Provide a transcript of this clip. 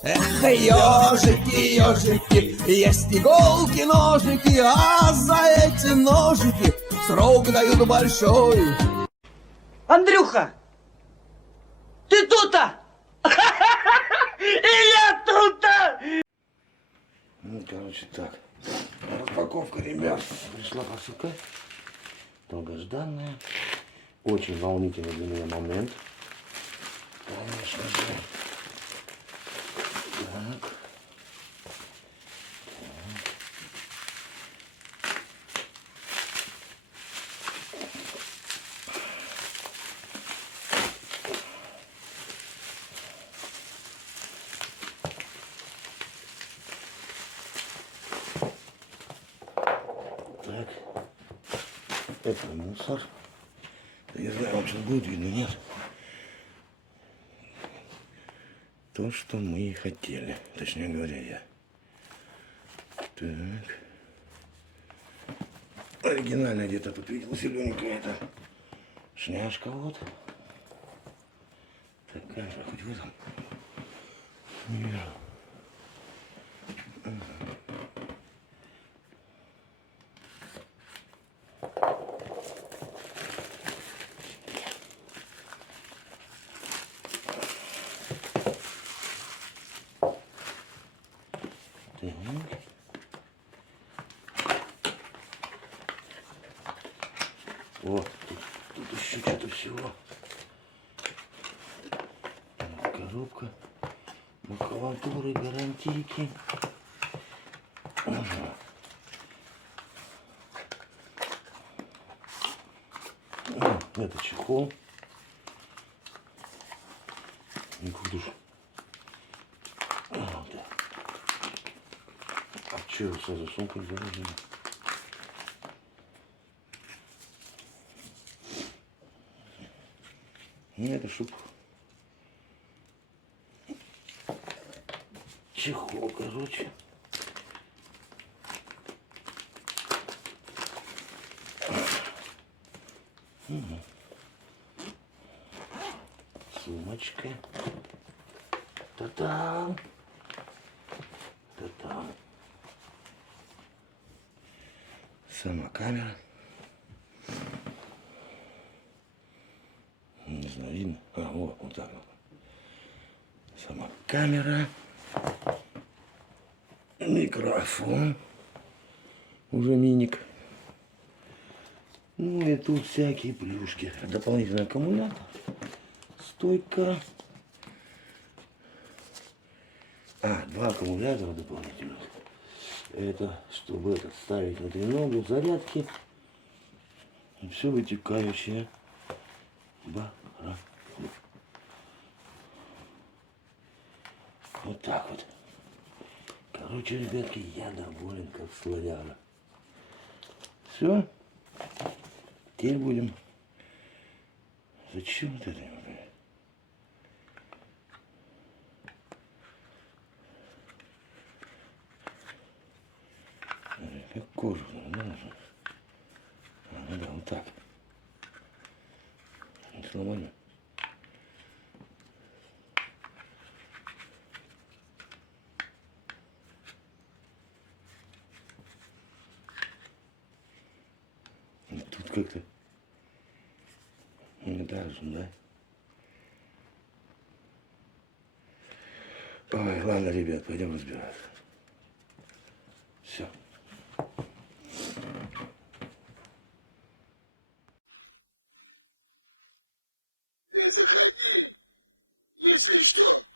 Эх, ежики, ежики, есть иголки, ножики, а за эти ножики срок дают большой. Андрюха, ты тут-то? И я тут-то! Ну, короче, так. Распаковка, ребят. Пришла посылка. Долгожданная. Очень волнительный для меня момент. Конечно же. Так. Так, это мусор. Не знаю, вообще будет видно, нет. То, что мы и хотели, точнее говоря, я. Так. Оригинально где-то тут видел зелененькая это шняшка вот. Такая же, хоть в этом. Не вижу. Вот, тут еще что-то всего. Коробка, макулатуры, гарантийки. Ага. Это чехол. Не куда ж. Вот так. А что его сразу сумкой заложили? Ну, это чтоб чехол, короче. Угу. Сумочка. Та-дам! Та-дам! Сама камера. Не знаю, видно? А, вот так вот. Сама камера. Микрофон. Уже миник. Ну и тут всякие плюшки. Дополнительный аккумулятор. Стойка. А, два аккумулятора дополнительных. Это чтобы этот ставить на треногу, зарядки. И все вытекающее. Вот так вот. Короче, ребятки, я доволен, как славяна. Все. Теперь будем. Зачем вот это? Как кожу, да? Да, вот так. Нормально. Тут как-то не так же, да? Ой, ладно, ребят, пойдем разбираться. Все. Если что.